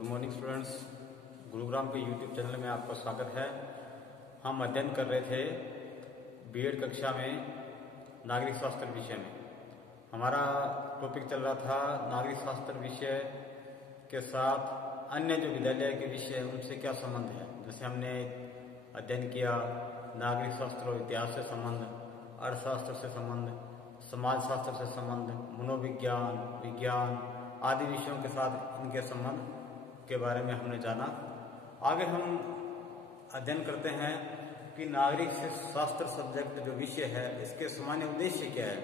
Good morning students, Gurugram के YouTube channel में आपका स्वागत है। हम अध्ययन कर रहे थे बीएड कक्षा में नागरिक शास्त्र विषय में। हमारा टॉपिक चल रहा था नागरिक शास्त्र विषय के साथ अन्य जो विद्यालय के विषय हैं उनसे क्या संबंध है। जैसे हमने अध्ययन किया नागरिक शास्त्र और इतिहास से संबंध, अर्थशास्त्र से संबंध, समाजशास्त्र से संबंध, मनोविज्ञान, विज्ञान आदि विषयों के साथ इनके संबंध के बारे में हमने जाना। आगे हम अध्ययन करते हैं कि नागरिक शास्त्र सब्जेक्ट जो विषय है इसके सामान्य उद्देश्य क्या है,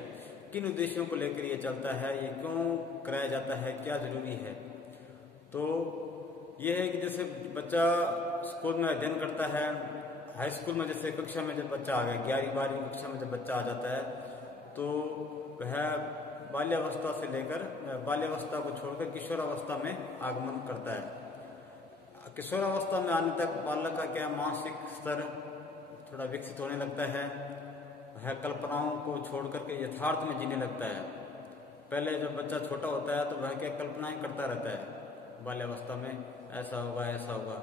किन उद्देश्यों को लेकर ये चलता है, ये क्यों कराया जाता है, क्या जरूरी है। तो ये है कि जैसे बच्चा स्कूल में अध्ययन करता है, हाई स्कूल में जैसे कक्षा में जब बच्चा आ गया, 11वीं 12वीं कक्षा में जब बच्चा आ जाता है तो वह बाल्यावस्था से लेकर बाल्यावस्था को छोड़कर किशोरावस्था में आगमन करता है। किशोरावस्था में आने तक बालक का क्या मानसिक स्तर थोड़ा विकसित होने लगता है। वह कल्पनाओं को छोड़कर के यथार्थ में जीने लगता है। पहले जब बच्चा छोटा होता है तो वह क्या कल्पनाएं करता रहता है, बाल्यावस्था में ऐसा होगा ऐसा होगा।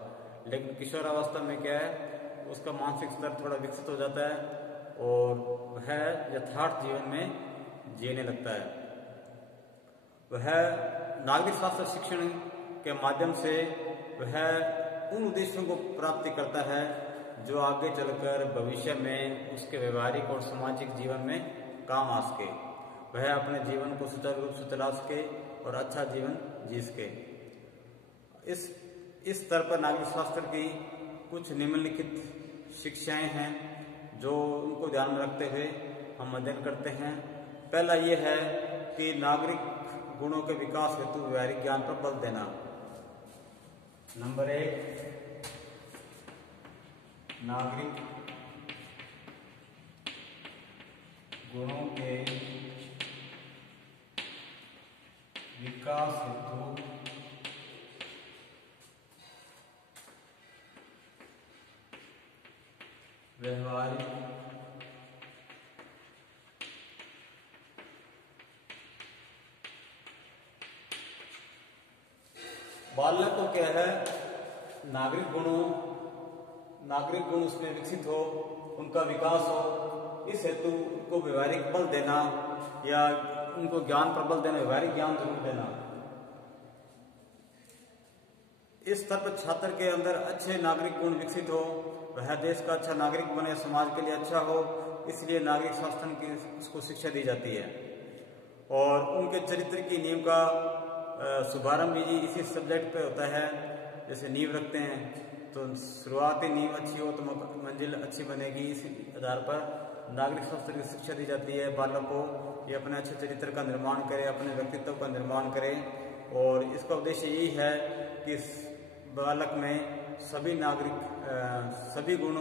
लेकिन किशोरावस्था में क्या है, उसका मानसिक स्तर थोड़ा विकसित हो जाता है और वह यथार्थ जीवन में जीने लगता है। वह नागरिक शास्त्र शिक्षण के माध्यम से वह उन उद्देश्यों को प्राप्ति करता है जो आगे चलकर भविष्य में उसके व्यवहारिक और सामाजिक जीवन में काम आ सके। वह अपने जीवन को सुचारू रूप से चला सके और अच्छा जीवन जी सके। इस स्तर पर नागरिक शास्त्र की कुछ निम्नलिखित शिक्षाएं हैं जो उनको ध्यान में रखते हुए हम अध्ययन करते हैं। पहला यह है कि नागरिक गुणों के विकास हेतु व्यवहारिक ज्ञान पर बल देना। नंबर 1, नागरिक गुणों के विकास हेतु व्यवहारिक बालक को क्या है, नागरिक गुण उसमें विकसित हो, उनका विकास हो, इस हेतु उनको व्यवहारिक बल देना या उनको ज्ञान पर बल देना, व्यवहारिक ज्ञान जरूर देना। इस स्तर पर छात्र के अंदर अच्छे नागरिक गुण विकसित हो, वह देश का अच्छा नागरिक बने, समाज के लिए अच्छा हो, इसलिए नागरिक शास्त्र की उसको शिक्षा दी जाती है। और उनके चरित्र की नींव का शुभारंभ भी इसी सब्जेक्ट पे होता है। जैसे नींव रखते हैं तो शुरुआती नींव अच्छी हो तो मंजिल अच्छी बनेगी। इसी आधार पर नागरिक शास्त्र की शिक्षा दी जाती है। बालक को ये अपने अच्छे चरित्र का निर्माण करे, अपने व्यक्तित्व का निर्माण करे। और इसका उद्देश्य यही है कि बालक में सभी गुण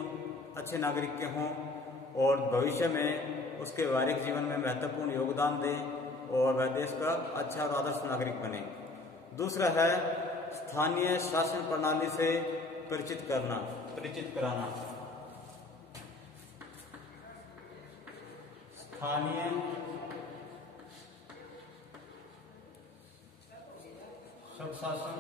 अच्छे नागरिक के हों और भविष्य में उसके व्यवहारिक जीवन में महत्वपूर्ण योगदान दे और वह देश का अच्छा और आदर्श नागरिक बने। दूसरा है स्थानीय शासन प्रणाली से परिचित कराना। स्थानीय स्वशासन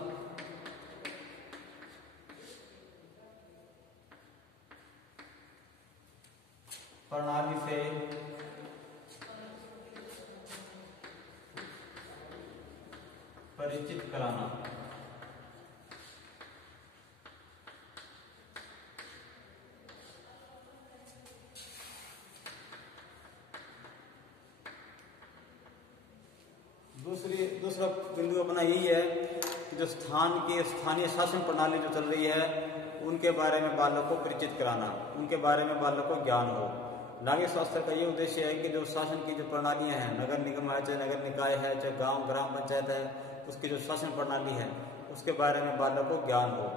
प्रणाली से परिचित कराना। दूसरा बिंदु अपना यही है कि जो स्थानीय शासन प्रणाली जो चल रही है उनके बारे में बालक को परिचित कराना, उनके बारे में बालक को ज्ञान हो। नागरिक शास्त्र का ये उद्देश्य है कि जो शासन की जो प्रणालियां हैं, नगर निगम है, चाहे नगर निकाय है, चाहे गांव ग्राम पंचायत है, उसकी जो शासन प्रणाली है उसके बारे में बालक को ज्ञान हो।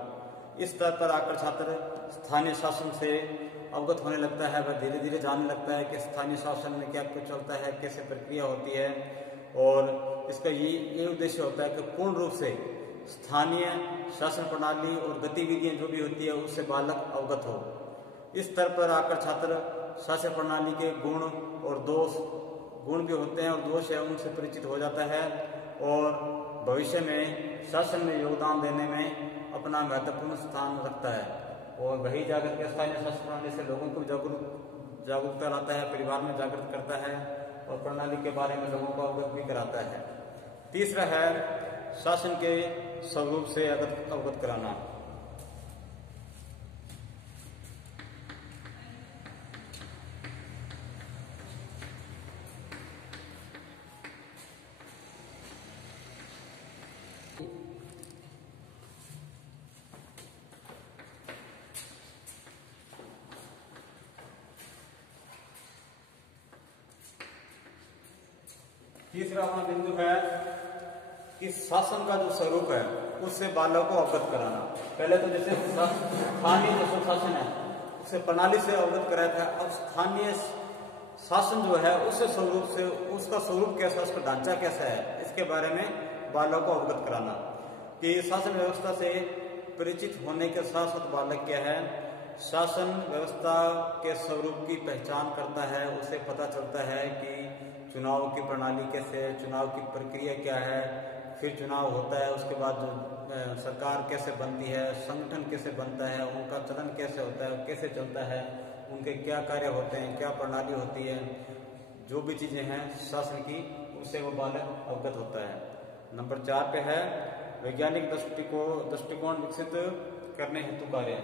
इस स्तर पर आकर छात्र स्थानीय शासन से अवगत होने लगता है। वह धीरे धीरे जानने लगता है कि स्थानीय शासन में क्या कुछ चलता है, कैसे प्रक्रिया होती है। और इसका ये उद्देश्य होता है कि पूर्ण रूप से स्थानीय शासन प्रणाली और गतिविधियां जो भी होती है उससे बालक अवगत हो। इस स्तर पर आकर छात्र शासन प्रणाली के गुण और दोष, गुण भी होते हैं और दोष है, उनसे परिचित हो जाता है और भविष्य में शासन में योगदान देने में अपना महत्वपूर्ण स्थान रखता है। और वही जागृत के स्थानीय शासन प्रणाली से लोगों को जागरूकता लाता है, परिवार में जागृत करता है और प्रणाली के बारे में लोगों को अवगत भी कराता है। तीसरा है शासन के स्वरूप से अवगत कराना। तीसरा अपना बिंदु है कि शासन का जो स्वरूप है उससे बालक को अवगत कराना। पहले तो जैसे स्थानीय जो शासन है उसे प्रणाली से अवगत कराया था, अब स्थानीय शासन जो है उससे स्वरूप से, उसका स्वरूप कैसा, उसका ढांचा कैसा है, इसके बारे में बालक को अवगत कराना। कि शासन व्यवस्था से परिचित होने के साथ साथ बालक क्या है, शासन व्यवस्था के स्वरूप की पहचान करता है। उसे पता चलता है कि चुनाव की प्रणाली कैसे है, चुनाव की प्रक्रिया क्या है, फिर चुनाव होता है, उसके बाद सरकार कैसे बनती है, संगठन कैसे बनता है, उनका चलन कैसे होता है, कैसे चलता है, उनके क्या कार्य होते हैं, क्या प्रणाली होती है, जो भी चीजें हैं शासन की, उससे वो बालक अवगत होता है। नंबर 4 पे है वैज्ञानिक दृष्टिकोण विकसित करने हेतु कार्य।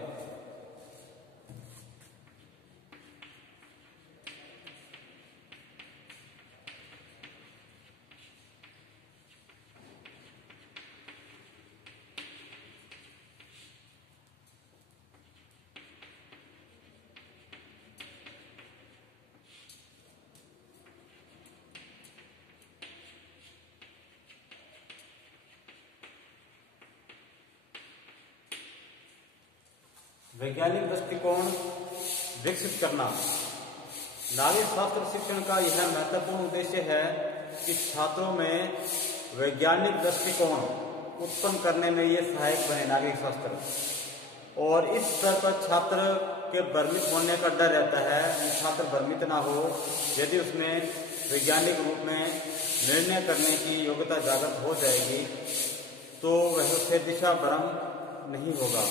वैज्ञानिक दृष्टिकोण विकसित करना। नागरिक शास्त्र शिक्षण का यह महत्वपूर्ण उद्देश्य है कि छात्रों में वैज्ञानिक दृष्टिकोण उत्पन्न करने में ये सहायक बने नागरिक शास्त्र। और इस स्तर पर छात्र के भ्रमित होने का डर रहता है कि छात्र भ्रमित ना हो। यदि उसमें वैज्ञानिक रूप में निर्णय करने की योग्यता जागृत हो जाएगी तो वह उसे दिशा भ्रम नहीं होगा।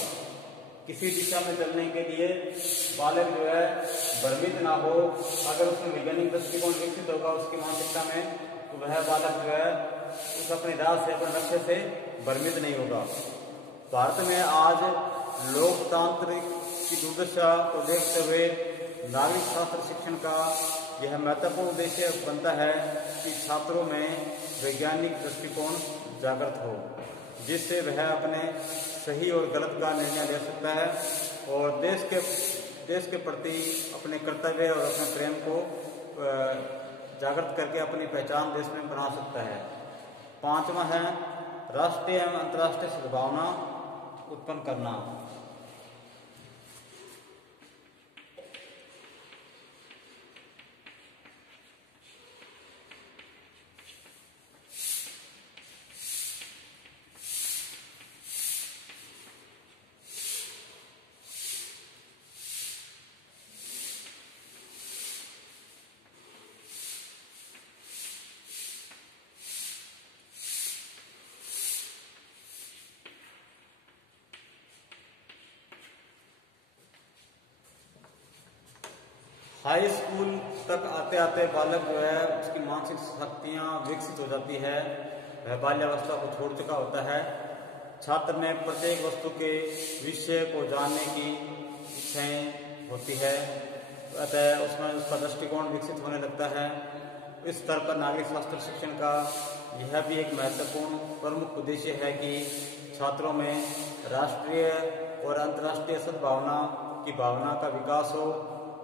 किसी दिशा में चलने के लिए बालक जो है भ्रमित ना हो। अगर उसमें वैज्ञानिक दृष्टिकोण विकसित होगा उसकी मानसिकता में, तो वह बालक जो है उस अपने राह से, अपने लक्ष्य से भ्रमित नहीं होगा। भारत में आज लोकतांत्रिक की दुर्दशा को देखते हुए नागरिक शास्त्र शिक्षण का यह महत्वपूर्ण उद्देश्य बनता है कि छात्रों में वैज्ञानिक दृष्टिकोण जागृत हो, जिससे वह अपने सही और गलत का निर्णय ले सकता है और देश के प्रति अपने कर्तव्य और अपने प्रेम को जागृत करके अपनी पहचान देश में बना सकता है। 5वां है राष्ट्रीय एवं अंतर्राष्ट्रीय सद्भावना उत्पन्न करना। हाई स्कूल तक आते आते बालक जो है उसकी मानसिक शक्तियाँ विकसित हो जाती है, वह बाल्यावस्था को छोड़ चुका होता है। छात्र में प्रत्येक वस्तु के विषय को जानने की इच्छाएं होती है, अतः उसमें उसका दृष्टिकोण विकसित होने लगता है। इस स्तर पर नागरिक शास्त्र शिक्षण का यह भी एक महत्वपूर्ण प्रमुख उद्देश्य है कि छात्रों में राष्ट्रीय और अंतर्राष्ट्रीय सद्भावना की भावना का विकास हो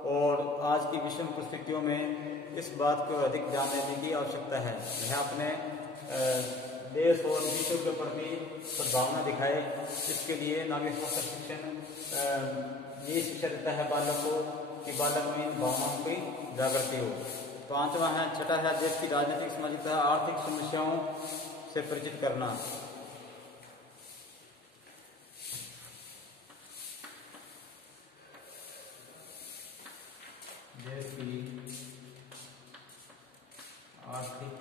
और आज की विषम परिस्थितियों में इस बात को अधिक ध्यान देने की आवश्यकता है। वह अपने देश और विश्व के प्रति सद्भावना दिखाए। इसके लिए नागरिक शास्त्र शिक्षण ये शिक्षा देता है बालक को कि बालक में इन भावनाओं की जागृति हो। 5वां है, छठा है देश की राजनीतिक, सामाजिक तथा आर्थिक समस्याओं से परिचित करना। देश की आर्थिक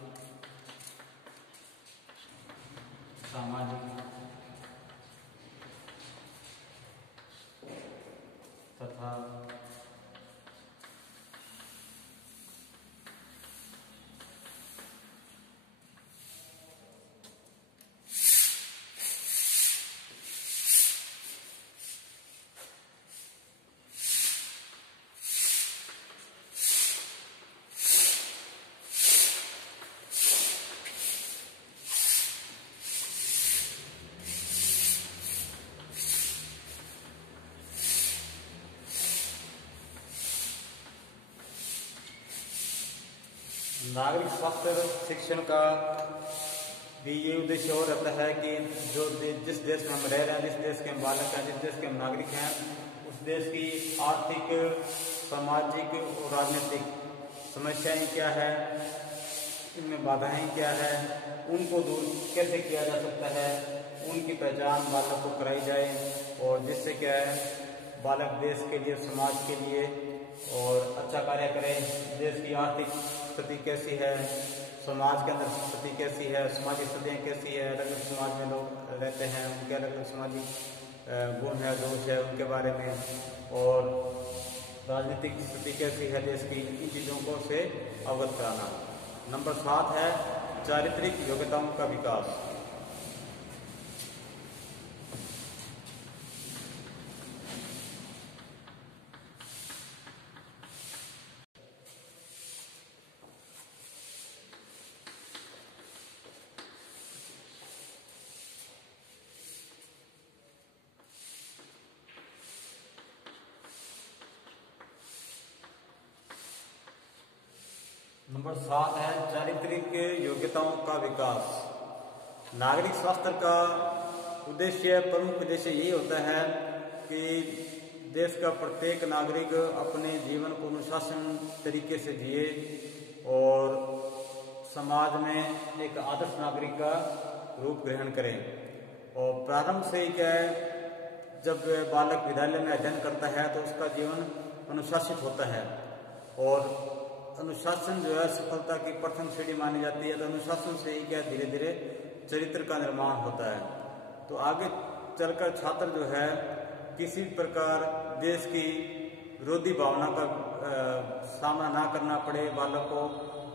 नागरिक स्वास्थ्य शिक्षण का भी ये उद्देश्य हो रहता है कि जिस देश में हम रह रहे हैं, जिस देश के हम बालक हैं, जिस देश के हम नागरिक हैं, उस देश की आर्थिक, सामाजिक और राजनीतिक समस्याएं क्या है, इनमें बाधाएं क्या है, उनको दूर कैसे किया जा सकता है, उनकी पहचान बालक को कराई जाए और जिससे क्या है बालक देश के लिए, समाज के लिए और अच्छा कार्य करे। देश की आर्थिक स्थिति कैसी है, समाज के अंदर स्थिति कैसी है, सामाजिक स्थितियाँ कैसी है, अलग अलग समाज में लोग रहते हैं, उनके अलग अलग सामाजिक गुण है, दोष है, उनके बारे में, और राजनीतिक स्थिति कैसी है देश की, इन चीज़ों को से अवगत कराना। नंबर 7 है चारित्रिक योग्यताओं का विकास। नंबर 7 है चारित्रिक योग्यताओं का विकास। नागरिक स्वास्थ्य का उद्देश्य, प्रमुख उद्देश्य यही होता है कि देश का प्रत्येक नागरिक अपने जीवन को अनुशासन तरीके से जिए और समाज में एक आदर्श नागरिक का रूप ग्रहण करें। और प्रारंभ से ही क्या है, जब बालक विद्यालय में अध्ययन करता है तो उसका जीवन अनुशासित होता है और अनुशासन जो है सफलता की प्रथम सीढ़ी मानी जाती है। तो अनुशासन से ही क्या धीरे धीरे चरित्र का निर्माण होता है। तो आगे चलकर छात्र जो है किसी प्रकार देश की विरोधी भावना का सामना ना करना पड़े, बालक को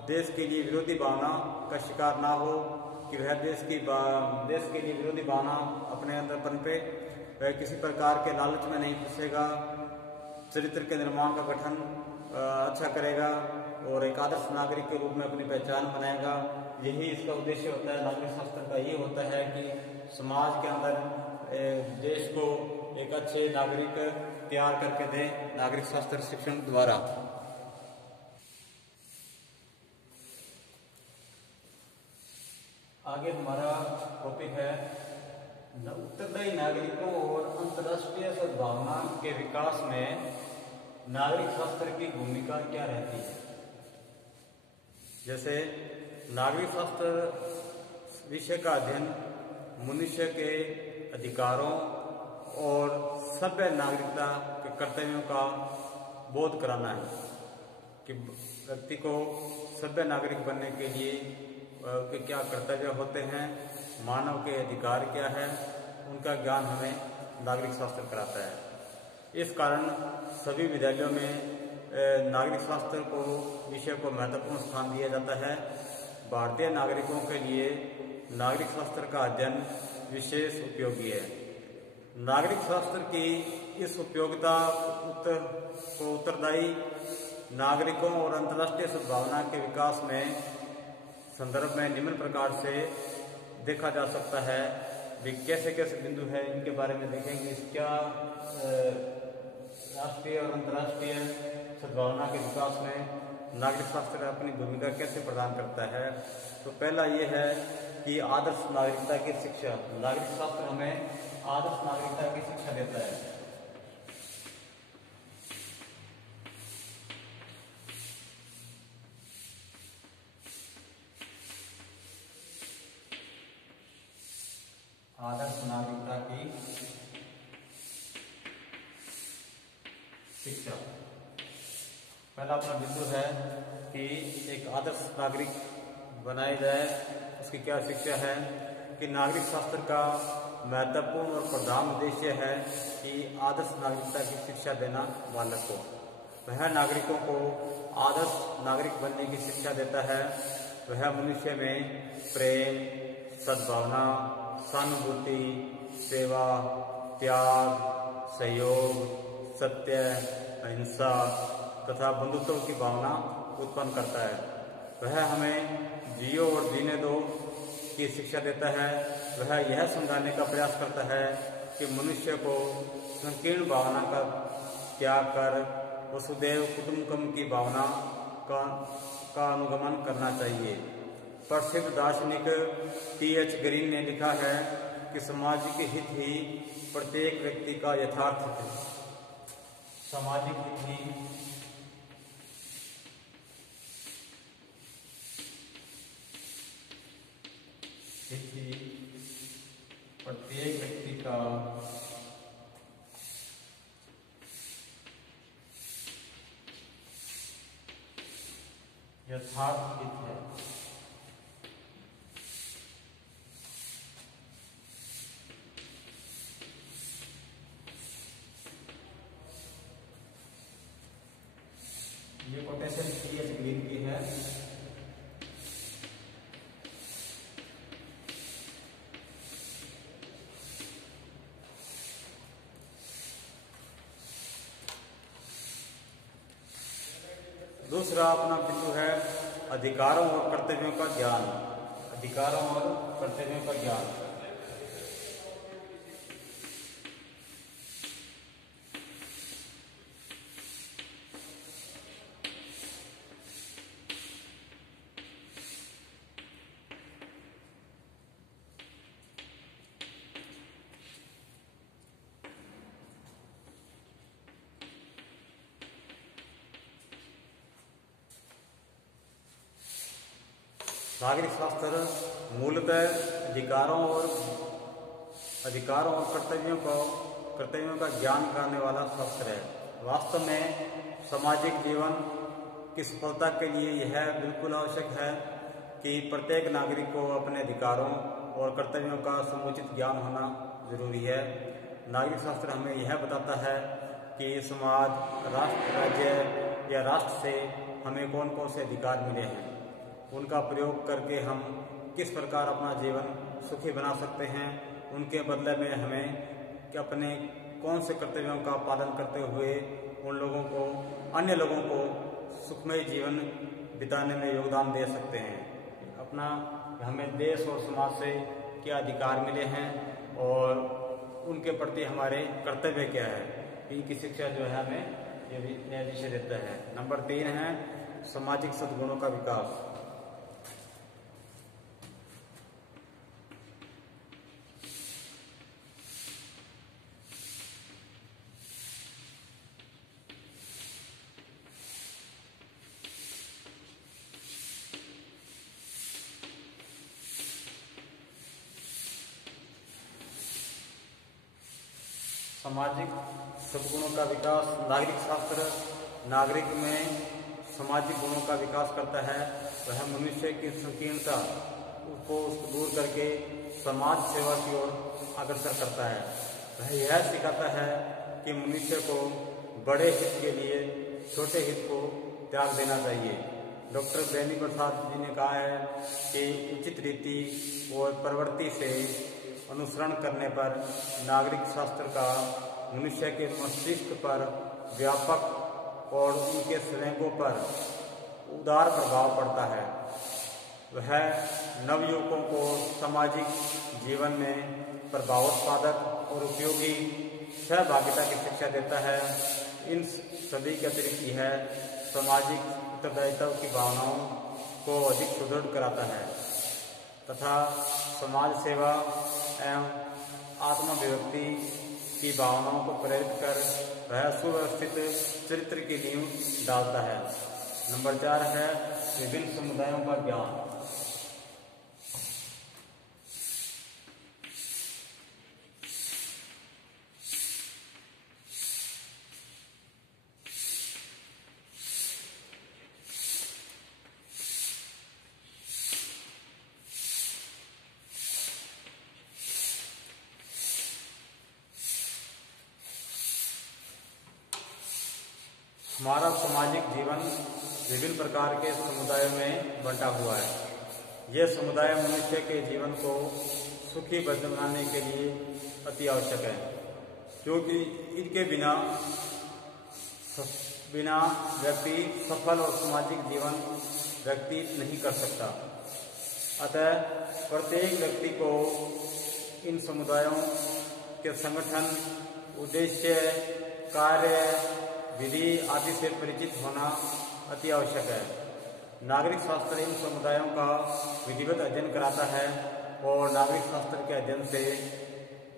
देश के लिए विरोधी भावना का शिकार ना हो कि वह देश के लिए विरोधी भावना अपने अंदर पनपे, वह किसी प्रकार के लालच में नहीं फंसेगा, चरित्र के निर्माण का गठन अच्छा करेगा और एक आदर्श नागरिक के रूप में अपनी पहचान बनाएगा। यही इसका उद्देश्य होता है। नागरिक शास्त्र का ये होता है कि समाज के अंदर देश को एक अच्छे नागरिक तैयार करके दे नागरिक शास्त्र शिक्षण द्वारा। आगे हमारा टॉपिक है उत्तरदायी नागरिकों और अंतर्राष्ट्रीय सद्भावना के विकास में नागरिक शास्त्र की भूमिका क्या रहती है। जैसे नागरिक शास्त्र विषय का अध्ययन मनुष्य के अधिकारों और सभ्य नागरिकता के कर्तव्यों का बोध कराना है कि व्यक्ति को सभ्य नागरिक बनने के लिए उनके क्या कर्तव्य होते हैं, मानव के अधिकार क्या है, उनका ज्ञान हमें नागरिक शास्त्र कराता है। इस कारण सभी विद्यालयों में नागरिक शास्त्र को विषय को महत्वपूर्ण स्थान दिया जाता है। भारतीय नागरिकों के लिए नागरिक शास्त्र का अध्ययन विशेष उपयोगी है। नागरिक शास्त्र की इस उपयोगिता को उत्तरदायी नागरिकों और अंतर्राष्ट्रीय सद्भावना के विकास में संदर्भ में निम्न प्रकार से देखा जा सकता है। भी कैसे कैसे बिंदु है इनके बारे में देखेंगे। क्या राष्ट्रीय और अंतर्राष्ट्रीय सद्भावना के विकास में नागरिक शास्त्र अपनी भूमिका कैसे प्रदान करता है। तो पहला ये है कि आदर्श नागरिकता की शिक्षा। नागरिक शास्त्र हमें आदर्श नागरिकता की शिक्षा देता है। आदर्श नागरिकता की शिक्षा पहला अपना बिंदु है कि एक आदर्श नागरिक बनाया जाए। उसकी क्या शिक्षा है कि नागरिक शास्त्र का महत्वपूर्ण और प्रधान उद्देश्य है कि आदर्श नागरिकता की शिक्षा देना बालक को। वह नागरिकों को आदर्श नागरिक बनने की शिक्षा देता है। वह मनुष्य में प्रेम, सद्भावना, सहानुभूति, सेवा, त्याग, सहयोग, सत्य, अहिंसा तथा बंधुत्व की भावना उत्पन्न करता है। वह हमें जियो और जीने दो की शिक्षा देता है। वह यह समझाने का प्रयास करता है कि मनुष्य को संकीर्ण भावना का त्याग कर वसुदैव कुटुंबकम की भावना का का अनुगमन करना चाहिए। प्रसिद्ध दार्शनिक T.H. ग्रीन ने लिखा है कि सामाजिक हित ही प्रत्येक व्यक्ति का यथार्थ हित है। सामाजिक हित ही प्रत्येक व्यक्ति का यथार्थ हित है। ये कोटेशन T.H. ग्रीन की है। दूसरा अपना बिंदु है अधिकारों और कर्तव्यों का ज्ञान। अधिकारों और कर्तव्यों का ज्ञान। नागरिक शास्त्र मूलतः अधिकारों और कर्तव्यों का ज्ञान कराने वाला शास्त्र है। वास्तव में सामाजिक जीवन की सफलता के लिए यह बिल्कुल आवश्यक है कि प्रत्येक नागरिक को अपने अधिकारों और कर्तव्यों का समुचित ज्ञान होना जरूरी है। नागरिक शास्त्र हमें यह बताता है कि समाज, राष्ट्र, राज्य या राष्ट्र से हमें कौन कौन से अधिकार मिले हैं, उनका प्रयोग करके हम किस प्रकार अपना जीवन सुखी बना सकते हैं, उनके बदले में हमें अपने कौन से कर्तव्यों का पालन करते हुए अन्य लोगों को सुखमय जीवन बिताने में योगदान दे सकते हैं। हमें देश और समाज से क्या अधिकार मिले हैं और उनके प्रति हमारे कर्तव्य क्या है, इनकी शिक्षा जो है हमें यह विषय देता है। नंबर 3 है सामाजिक सद्गुणों का विकास। सामाजिक सद्गुणों का विकास। नागरिक शास्त्र नागरिक में सामाजिक गुणों का विकास करता है। वह मनुष्य की संकीर्णता को दूर करके समाज सेवा की ओर अग्रसर करता है। वह यह सिखाता है कि मनुष्य को बड़े हित के लिए छोटे हित को त्याग देना चाहिए। डॉक्टर बेनी प्रसाद जी ने कहा है कि उचित रीति और प्रवृत्ति से अनुसरण करने पर नागरिक शास्त्र का मनुष्य के मस्तिष्क पर व्यापक और उनके संवेगों पर उदार प्रभाव पड़ता है। वह नवयुवकों को सामाजिक जीवन में प्रभावोत्पादक और उपयोगी सहभागिता की शिक्षा देता है। इन सभी के अतिरिक्त यह सामाजिक उत्तरदायित्व की भावनाओं को अधिक सुदृढ़ कराता है तथा समाज सेवा एवं आत्माभिव्यक्ति की भावनाओं को प्रेरित कर वह सुव्यवस्थित चरित्र की नींव डालता है। नंबर 4 है विभिन्न समुदायों का ज्ञान। हमारा सामाजिक जीवन विभिन्न प्रकार के समुदायों में बंटा हुआ है। यह समुदाय मनुष्य के जीवन को सुखी बनाने के लिए अति आवश्यक है, क्योंकि इनके बिना व्यक्ति सफल और सामाजिक जीवन व्यतीत नहीं कर सकता। अतः प्रत्येक व्यक्ति को इन समुदायों के संगठन, उद्देश्य, कार्य, विधि आदि से परिचित होना अति आवश्यक है। नागरिक शास्त्र इन समुदायों का विधिवत अध्ययन कराता है और नागरिक शास्त्र के अध्ययन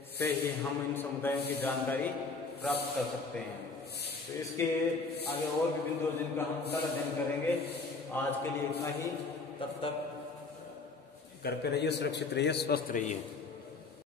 से ही हम इन समुदायों की जानकारी प्राप्त कर सकते हैं। तो इसके आगे और भी बिंदु जिनका हम कल अध्ययन करेंगे। आज के लिए इतना ही। तब तक घर पे रहिए, सुरक्षित रहिए, स्वस्थ रहिए।